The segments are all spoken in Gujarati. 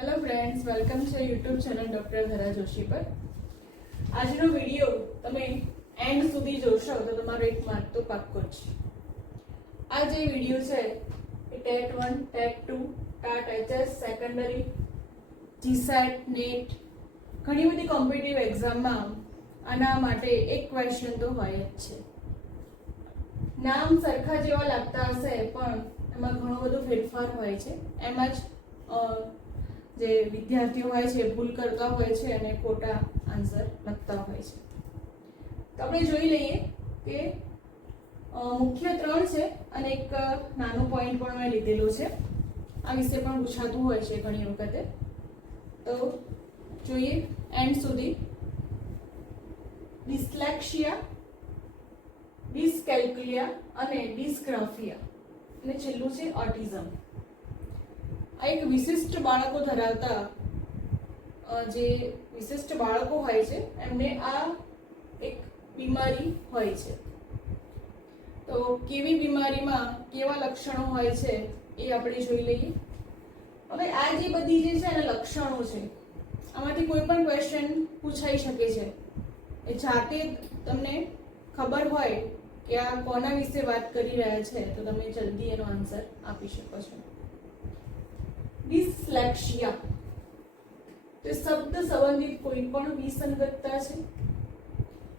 હેલો ફ્રેન્ડ્સ, વેલકમ છે યુટ્યુબ ચેનલ ડોક્ટર ધરા જોશી પર. આજનો વિડીયો તમે એન્ડ સુધી જોશો તો તમારો એક માર્ક તો પાક્કો જ. આ જે વિડીયો છે એ TET 1, TET 2, TAT HS, secondary, GSET, NET ઘણી બધી કોમ્પિટિટિવ એક્ઝામમાં આના માટે એક ક્વેશ્ચન તો હોય જ છે. નામ સરખા જેવા લાગતા હશે પણ એમાં ઘણો બધો ફેરફાર હોય છે. એમાં જ જે વિદ્યાર્થીઓ હોય છે ભૂલ કરતા હોય છે અને ખોટા આન્સર લખતા હોય છે. તો આપણે જોઈ લઈએ કે મુખ્ય 3 છે અને એક નાનો પોઈન્ટ પણ મેં લીધેલો છે. આ વિશે પણ પૂછાતું હોય છે ઘણી વખતે. તો જોઈએ એન્ડ સુધી. ડિસ્લેક્સિયા, ડિસ્કેલ્ક્યુલિયા અને ડિસ્ગ્રાફિયા અને છેલ્લું છે ઓટિઝમ. આ એક વિશિષ્ટ બાળકો ધરાવતા જે વિશિષ્ટ બાળકો હોય છે એમને આ એક બીમારી હોય છે. તો કેવી બીમારીમાં કેવા લક્ષણો હોય છે એ આપણે જોઈ લઈએ. હવે આ જે બધી જે છે એના લક્ષણો છે આમાંથી કોઈ પણ ક્વેશ્ચન પૂછાઈ શકે છે. એ જાતે તમને ખબર હોય કે આ કોના વિશે વાત કરી રહ્યા છે તો તમે જલ્દી એનો આન્સર આપી શકો છો. ડિસ્લેક્સિયા તો શબ્દ સંબંધિત કોઈ પણ વિસંગતતા છે.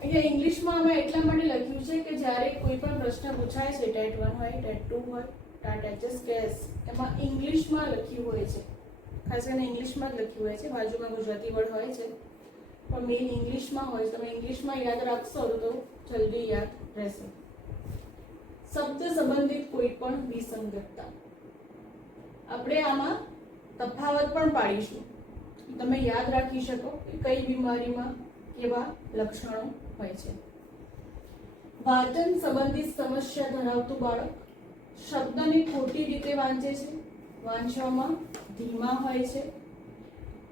અહીંયા ઇંગ્લિશમાં અમે એટલા માટે લખ્યું છે કે જ્યારે કોઈ પણ પ્રશ્ન પૂછાય છે, ટેટ 1 હોય, ટેટ 2 હોય, ટાટ એચએસ કેસ, એમાં ઇંગ્લિશમાં લખ્યું હોય છે. ખાસ કરીને ઇંગ્લિશમાં જ લખ્યું હોય છે, બાજુમાં ગુજરાતી વર્ડ હોય છે પણ મેઇન ઇંગ્લિશમાં હોય. તમે ઇંગ્લિશમાં યાદ રાખશો તો જલ્દી યાદ રહેશે. શબ્દ સંબંધિત કોઈ પણ વિસંગતતા. આપણે આમાં તફાવત પણ પાડીશું, તમે યાદ રાખી શકો કે કઈ બીમારીમાં કેવા લક્ષણો હોય છે. વાંચન સંબંધિત સમસ્યા ધરાવતું બાળક શબ્દને ખોટી રીતે વાંચે છે, વાંચવામાં ધીમા હોય છે,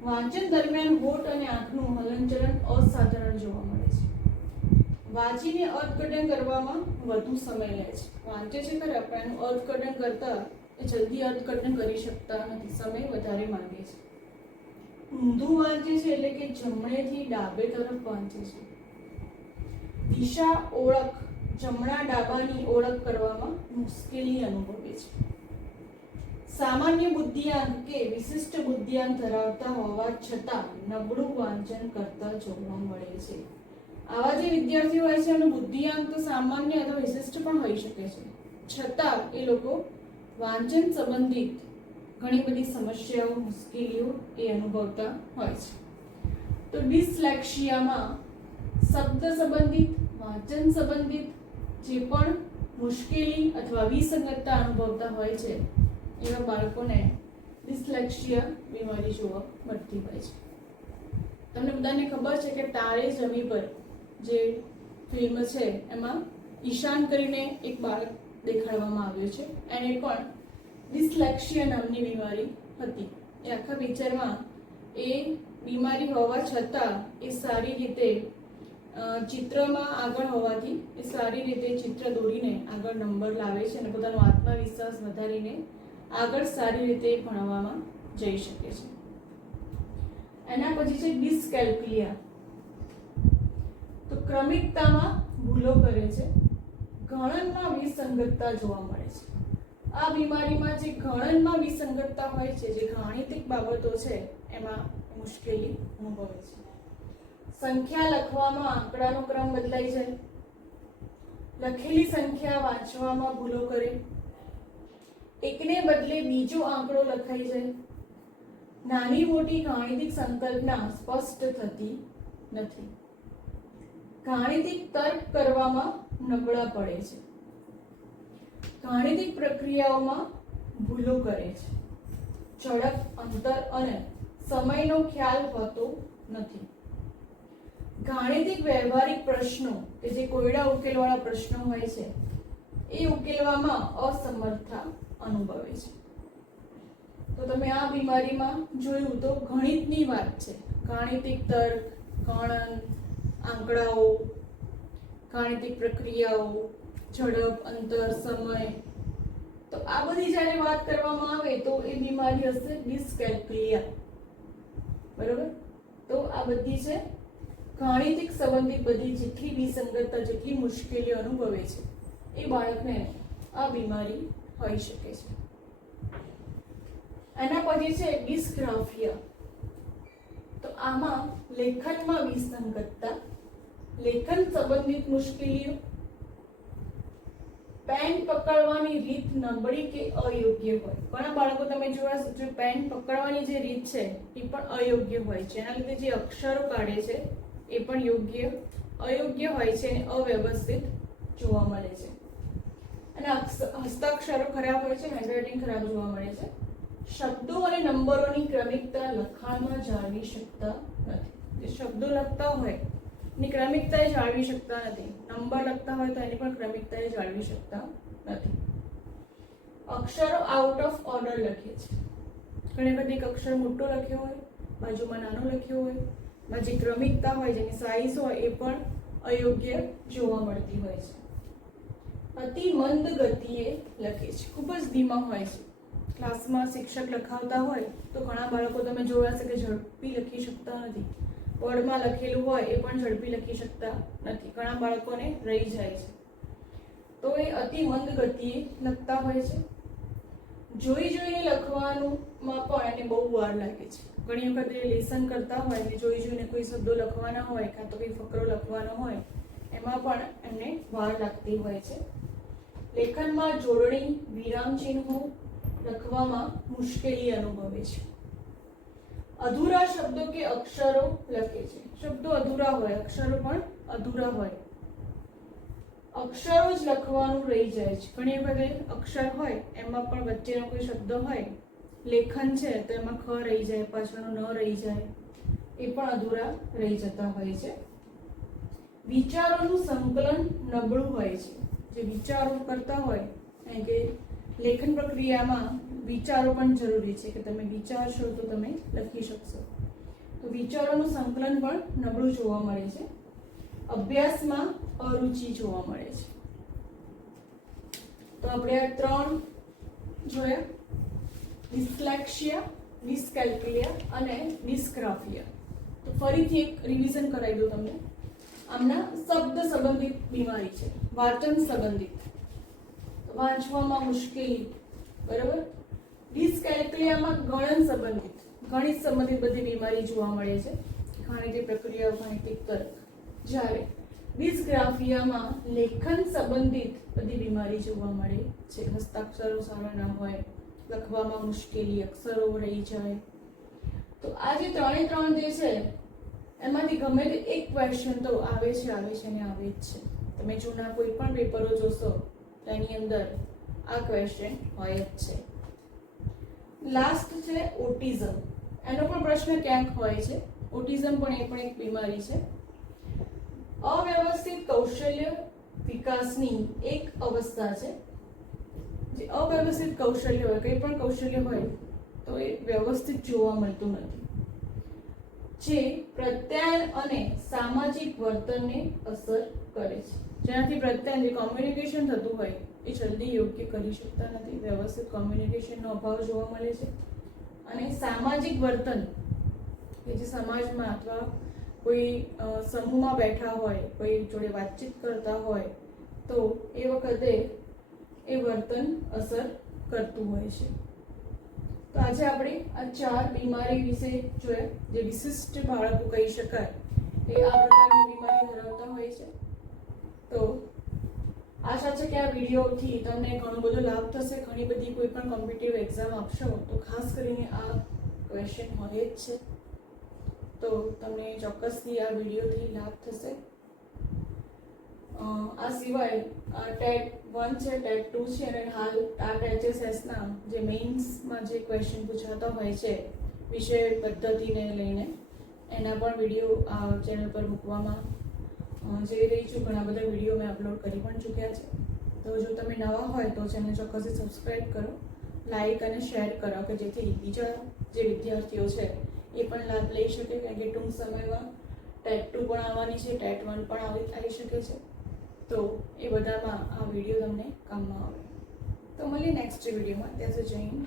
વાંચન દરમિયાન હોઠ અને આંખનું હલનચલન અસાધારણ જોવા મળે છે, વાંચીને અર્થઘટન કરવામાં વધુ સમય લે છે. વાંચે છે ખરા પણ એનું અર્થઘટન કરતા એ જલ્દી અર્થઘટન કરી શકતા નથી, સમય વધારે માંગે છે. ઊંધું વાંચે છે એટલે કે જમણેથી ડાબે તરફ વાંચે છે. દિશા ઓળખ, જમણા ડાબાની ઓળખ કરવામાં મુશ્કેલી અનુભવે છે. સામાન્ય બુદ્ધિઆંક કે વિશિષ્ટ બુદ્ધિઆંક ધરાવતા હોવા છતાં નબળું વાંચન કરતા જોવા મળે છે. આવા જે વિદ્યાર્થીઓ હોય છે એનો બુદ્ધિઆંક તો સામાન્ય અથવા વિશિષ્ટ પણ હોઈ શકે છે, છતાં એ લોકો વાંચન સંબંધિત ઘણી બધી સમસ્યાઓ, મુશ્કેલીઓ એ અનુભવતા હોય છે. તો ડિસ્લેક્સિયામાં શબ્દ સંબંધિત, વાંચન સંબંધિત જે પણ મુશ્કેલી અથવા વિસંગતતા અનુભવતા હોય છે એવા બાળકોને ડિસ્લેક્સિયા બીમારી જોવા મળતી હોય છે. તમને બધાને ખબર છે કે તારે જમી પર જે ફિલ્મ છે એમાં ઈશાન કરીને એક બાળક દેખાડવામાં આવ્યું છે. એને પણ ડિસ્લેક્સિયા નામની બીમારી હતી. એ આખા પિક્ચરમાં એ બીમારી હોવા છતાં એ સારી રીતે ચિત્રમાં આગળ હોવાથી એ સારી રીતે ચિત્ર દોરીને આગળ નંબર લાવે છે અને પોતાનો આત્મવિશ્વાસ વધારીને આગળ સારી રીતે ભણવામાં જઈ શકે છે. એના પછી છે ડિસ્કેલ્ક્યુલિયા. તો ક્રમિકતામાં ભૂલો કરે છે, ગણનમાં વિસંગતતા જોવા મળે છે. આ બીમારીમાં જે ગણનમાં વિસંગતતા હોય છે, જે ગાણિતિક બાબતો છે એમાં મુશ્કેલી અનુભવે છે. સંખ્યા લખવામાં આંકડાનો ક્રમ બદલાઈ જાય, લખેલી સંખ્યા વાંચવામાં ભૂલો કરે, એકને બદલે બીજો આંકડો લખાઈ જાય, નાની મોટી ગાણિતિક સંકલ્પના સ્પષ્ટ થતી નથી, ગાણિતિક તર્ક કરવામાં નબળા પડે છે, ગાણિતિક પ્રક્રિયાઓમાં ભૂલો કરે છે, ઝડપ, અંતર અને સમયનો ખ્યાલ હોતો નથી, ગાણિતિક વ્યવહારિક પ્રશ્નો કે જે કોયડા ઉકેલવાળા પ્રશ્નો હોય છે એ ઉકેલવામાં અસમર્થતા અનુભવે છે. તો તમે આ બીમારીમાં જોયું તો ગણિતની વાત છે, ગાણિતિક તર્ક, ગણન, આંકડાઓ, ગાણિતિક પ્રક્રિયાઓ, ઝડપ, અંતર, સમય, તો આ બધી જ્યારે વાત કરવામાં આવે તો એ બીમારી હશે ડિસ્કેલ્ક્યુલિયા. બરોબર. તો આ બધી છે ગાણિતિક સંબંધિત બધી જેટલી વિસંગતતા, જેટલી મુશ્કેલીઓ અનુભવે છે એ બાળકને આ બીમારી હોઈ શકે છે. એના પછી છે ડિસ્ગ્રાફિયા. તો આમાં લેખનમાં વિસંગતતા, લેખન સંબંધિત મુશ્કેલીઓ, પેન પકડવાની રીત નબળી કે અયોગ્ય હોય. ઘણા બાળકો તમે જોયા જો પેન પકડવાની જે રીત છે એ પણ અયોગ્ય હોય છે. એના લીધે જે અક્ષરો કાઢે છે એ પણ અયોગ્ય હોય છે અને અવ્યવસ્થિત જોવા મળે છે. અને હસ્તાક્ષરો ખરાબ હોય છે, હેન્ડરાઇટિંગ ખરાબ જોવા મળે છે. શબ્દો અને નંબરોની ક્રમિકતા લખાણમાં જાળવી શકતા નથી. જે શબ્દો લખતા હોય ની ક્રમિકતા એ જાળવી શકતા નથી. નંબર લખતા હોય તો એની પણ ક્રમિકતા એ જાળવી શકતા નથી. અક્ષરો આઉટ ઓફ ઓર્ડર લખે છે. ઘણી બધી અક્ષર મોટો લખ્યો હોય, બાજુમાં નાનો લખ્યો હોય, માં જે ક્રમિકતા હોય, જેની સાઈઝ હોય એ પણ અયોગ્ય જોવા મળતી હોય છે. અતિ મંદ ગતિએ લખે છે, ખૂબ જ ધીમા હોય છે. ક્લાસમાં શિક્ષક લખાવતા હોય તો ઘણા બાળકો તમે જોયા છે કે ઝડપી લખી શકતા નથી. બોર્ડમાં લખેલું હોય એ પણ ઝડપી લખી શકતા નથી. ઘણા બાળકોને રહી જાય છે. તો એ અતિ મંદ ગતિએ લખતા હોય છે. જોઈ જોઈને લખવાનું માં પણ એને બહુ વાર લાગે છે. ઘણી વખત એ લેસન કરતા હોય ને જોઈ જોઈને કોઈ શબ્દો લખવાના હોય કાં તો કોઈ ફકરો લખવાનો હોય એમાં પણ એમને વાર લાગતી હોય છે. લેખનમાં જોડણી, વિરામ ચિહ્નો લખવામાં મુશ્કેલી અનુભવે છે. અધૂરા શબ્દો કે અક્ષરો લખે છે. શબ્દો અધૂરા હોય, અક્ષરો પણ અધૂરા હોય. અક્ષરો જ લખવાનું રહી જાય છે. ઘણી બધે અક્ષર હોય એમાં પણ વચ્ચેનો કોઈ શબ્દ હોય, લેખન છે તો એમાં ખ રહી જાય, પાછળનું ન રહી જાય, એ પણ અધૂરા રહી જતા હોય છે. વિચારોનું સંકલન નબળું હોય છે. જે વિચારો કરતા હોય કે લેખન પ્રક્રિયામાં વિચારો પણ જરૂરી છે કે તમે વિચારશો તો તમે લખી શકશો. તો વિચારોનું સંકલન પણ નબળું જોવા મળે છે. અભ્યાસમાં અરુચિ જોવા મળે છે. તો આપણે આ 3 જોયા: ડિસ્લેક્સિયા, ડિસ્કેલ્ક્યુલિયા અને ડિસ્ગ્રાફિયા. તો ફરીથી એક રિવિઝન કરાવી દઉં તમને. આમના શબ્દ સંબંધિત બીમારી છે, વાચન સંબંધિત, વાંચવામાં મુશ્કેલી, બરાબર. ડિસ્કેલ્ક્યુલિયામાં ગણન સંબંધિત, ગણિત સંબંધિત બધી બીમારી જોવા મળે છે, ગાણિતિક પ્રક્રિયાઓ, ગાણિતિક તર્ક. જ્યારે ડિસ્ગ્રાફિયામાં લેખન સંબંધિત બધી બીમારી જોવા મળે છે. હસ્તાક્ષરો સારા ના હોય, લખવામાં મુશ્કેલી, અક્ષરો રહી જાય. તો આ જે 3 જે છે એમાંથી ગમે તે એક ક્વેશ્ચન તો આવે છે ને આવે જ છે. તમે જૂના કોઈ પણ પેપરો જોશો તો એની અંદર આ ક્વેશ્ચન હોય જ છે. લાસ્ટ છે ઓટિઝમ. એનો પણ પ્રશ્ન ક્યાંક હોય છે. ઓટિઝમ પણ એક બીમારી છે. અવ્યવસ્થિત કૌશલ્ય વિકાસની એક અવસ્થા છે. જે અવ્યવસ્થિત કૌશલ્ય હોય, કંઈ પણ કૌશલ્ય હોય તો એ વ્યવસ્થિત જોવા મળતું નથી. જે પ્રત્યાયન અને સામાજિક વર્તનને અસર કરે છે. જેનાથી પ્રત્યાયન, જે કોમ્યુનિકેશન થતું હોય એ જલ્દી યોગ્ય કરી શકતા નથી. વ્યવસ્થિત કોમ્યુનિકેશનનો અભાવ જોવા મળે છે. અને સામાજિક વર્તન કે જે સમાજમાં અથવા કોઈ સમૂહમાં બેઠા હોય, કોઈ જોડે વાતચીત કરતા હોય તો એ વખતે એ વર્તન અસર કરતું હોય છે. તો આજે આપણે આ 4 બીમારી વિશે જોયા. જે વિશિષ્ટ બાળકો કહી શકાય એ આ પ્રકારની બીમારી ધરાવતા હોય છે. તો આશા છે કે આ વિડીયોથી તમને ઘણો બધો લાભ થશે. ઘણી બધી કોઈ પણ કોમ્પિટિટિવ એક્ઝામ આપશો તો ખાસ કરીને આ ક્વેશ્ચન હોય જ છે. તો તમને ચોક્કસથી આ વિડીયોથી લાભ થશે. આ સિવાય ટેટ 1 છે, ટેટ 2 છે અને હાલ ટાટ HSSના જે મેઇન્સમાં જે ક્વેશ્ચન પૂછાતા હોય છે વિષય પદ્ધતિને લઈને, એના પણ વિડીયો આ ચેનલ પર મૂકવામાં જઈ રહી છું. ઘણા બધા વિડીયો મેં અપલોડ કરી પણ ચૂક્યા છે. તો જો તમે નવા હોય તો ચેનલ ચોક્કસથી સબસ્ક્રાઈબ કરો, લાઈક અને શેર કરો કે જેથી બીજા જે વિદ્યાર્થીઓ છે એ પણ લાભ લઈ શકે. કારણ કે ટૂંક સમયમાં ટેટ 2 પણ આવવાની છે, ટેટ 1 પણ આવી શકે છે. તો એ બધામાં આ વિડીયો તમને કામમાં આવે. તો મળીએ નેક્સ્ટ વિડીયોમાં. ત્યાં સુધી જય હિન્દ.